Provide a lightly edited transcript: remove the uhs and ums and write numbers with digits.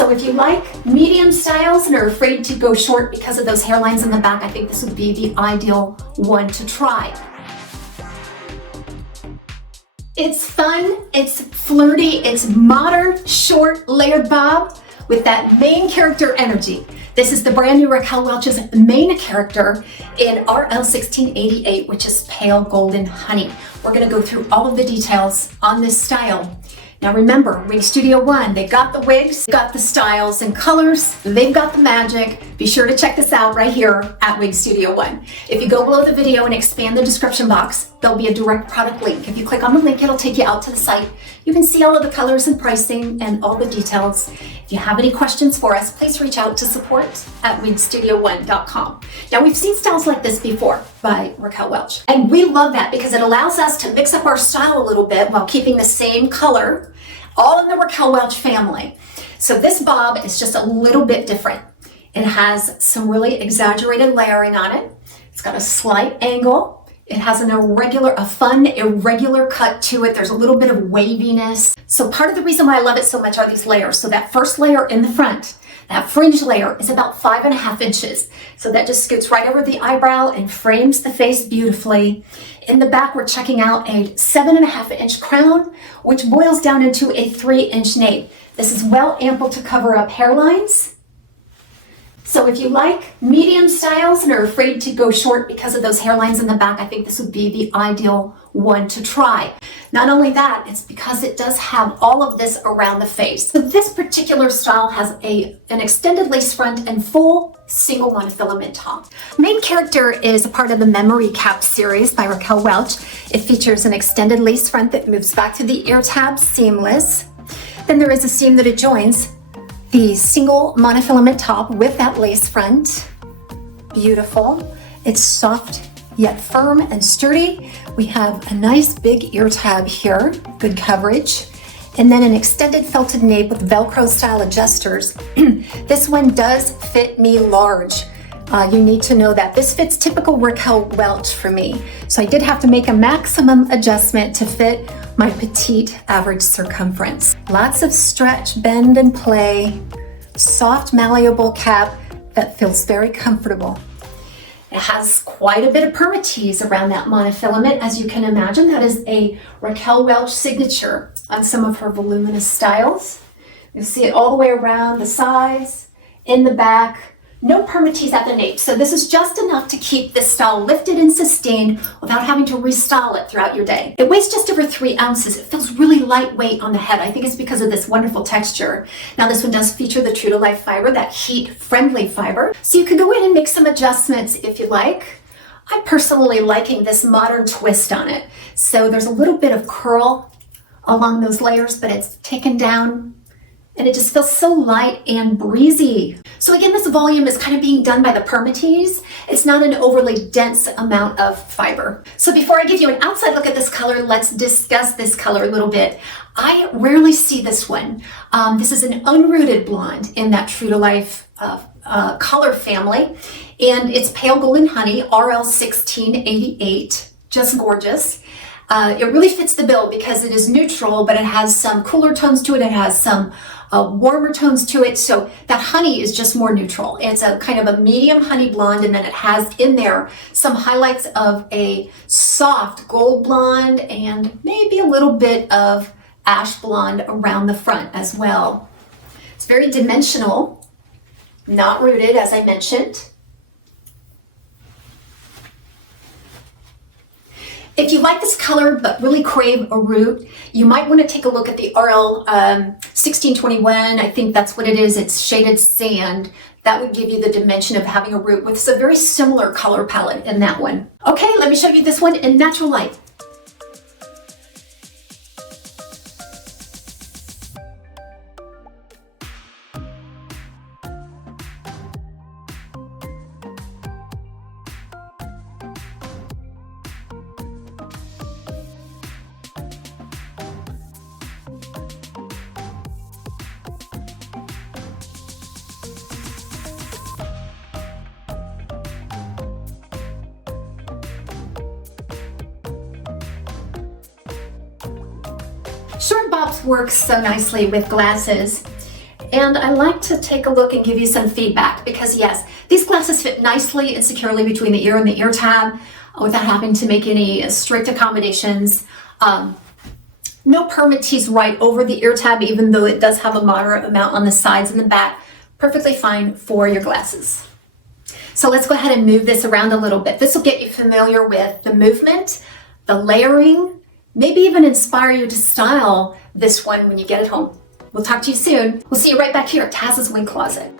So if you like medium styles and are afraid to go short because of those hairlines in the back, I think this would be the ideal one to try. It's fun, it's flirty, it's modern, short, layered bob with that main character energy. This is the brand new Raquel Welch's main character in RL 1688, which is pale golden honey. We're gonna go through all of the details on this style. Now remember, Wig Studio 1, they've got the wigs, they've got the styles and colors, they've got the magic. Be sure to check this out right here at Wig Studio 1. If you go below the video and expand the description box, there'll be a direct product link. If you click on the link, it'll take you out to the site. You can see all of the colors and pricing and all the details. If you have any questions for us, please reach out to support@wigstudio1.com. Now we've seen styles like this before by Raquel Welch, and we love that because it allows us to mix up our style a little bit while keeping the same color, all in the Raquel Welch family. So this bob is just a little bit different. It has some really exaggerated layering on it. It's got a slight angle. It has a fun, irregular cut to it. There's a little bit of waviness. So part of the reason why I love it so much are these layers. So that first layer in the front, that fringe layer is about 5.5 inches. So that just scoots right over the eyebrow and frames the face beautifully. In the back, we're checking out a 7.5-inch crown, which boils down into a 3-inch nape. This is well ample to cover up hairlines. So if you like medium styles and are afraid to go short because of those hairlines in the back, I think this would be the ideal one to try. Not only that, it's because it does have all of this around the face. So this particular style has an extended lace front and full single monofilament top. Main character is a part of the Memory Cap series by Raquel Welch. It features an extended lace front that moves back to the ear tab seamless. Then there is a seam that adjoins the single monofilament top with that lace front. Beautiful. It's soft yet firm and sturdy. We have a nice big ear tab here, good coverage. And then an extended felted nape with Velcro style adjusters. This one does fit me large. You need to know that. This fits typical Raquel Welch for me. So I did have to make a maximum adjustment to fit my petite average circumference. Lots of stretch, bend and play, soft malleable cap that feels very comfortable. It has quite a bit of permatease around that monofilament. As you can imagine, that is a Raquel Welch signature on some of her voluminous styles. You'll see it all the way around the sides, in the back. No permatease at the nape, so this is just enough to keep this style lifted and sustained without having to restyle it throughout your day. It weighs just over 3 ounces. It feels really lightweight on the head. I think it's because of this wonderful texture. Now this one does feature the true to life fiber, that heat-friendly fiber. So you can go in and make some adjustments if you like. I'm personally liking this modern twist on it. So there's a little bit of curl along those layers, but it's taken down and it just feels so light and breezy. So again, this volume is kind of being done by the permatease. It's not an overly dense amount of fiber. So before I give you an outside look at this color, let's discuss this color a little bit. I rarely see this one. This is an unrooted blonde in that true to life color family. And it's pale golden honey, RL 1688, just gorgeous. It really fits the bill because it is neutral, but it has some cooler tones to it. It has some warmer tones to it. So that honey is just more neutral. It's a kind of a medium honey blonde, and then it has in there some highlights of a soft gold blonde and maybe a little bit of ash blonde around the front as well. It's very dimensional, not rooted, as I mentioned. If you like this color but really crave a root, you might want to take a look at the RL 1621. I think that's what it is. It's shaded sand. That would give you the dimension of having a root with a very similar color palette in that one. Okay, let me show you this one in natural light. Short bobs work so nicely with glasses. And I like to take a look and give you some feedback because yes, these glasses fit nicely and securely between the ear and the ear tab without having to make any strict accommodations. No permanent tees right over the ear tab, even though it does have a moderate amount on the sides and the back. Perfectly fine for your glasses. So let's go ahead and move this around a little bit. This will get you familiar with the movement, the layering, maybe even inspire you to style this one when you get it home. We'll talk to you soon. We'll see you right back here at TAZS's Wig Closet.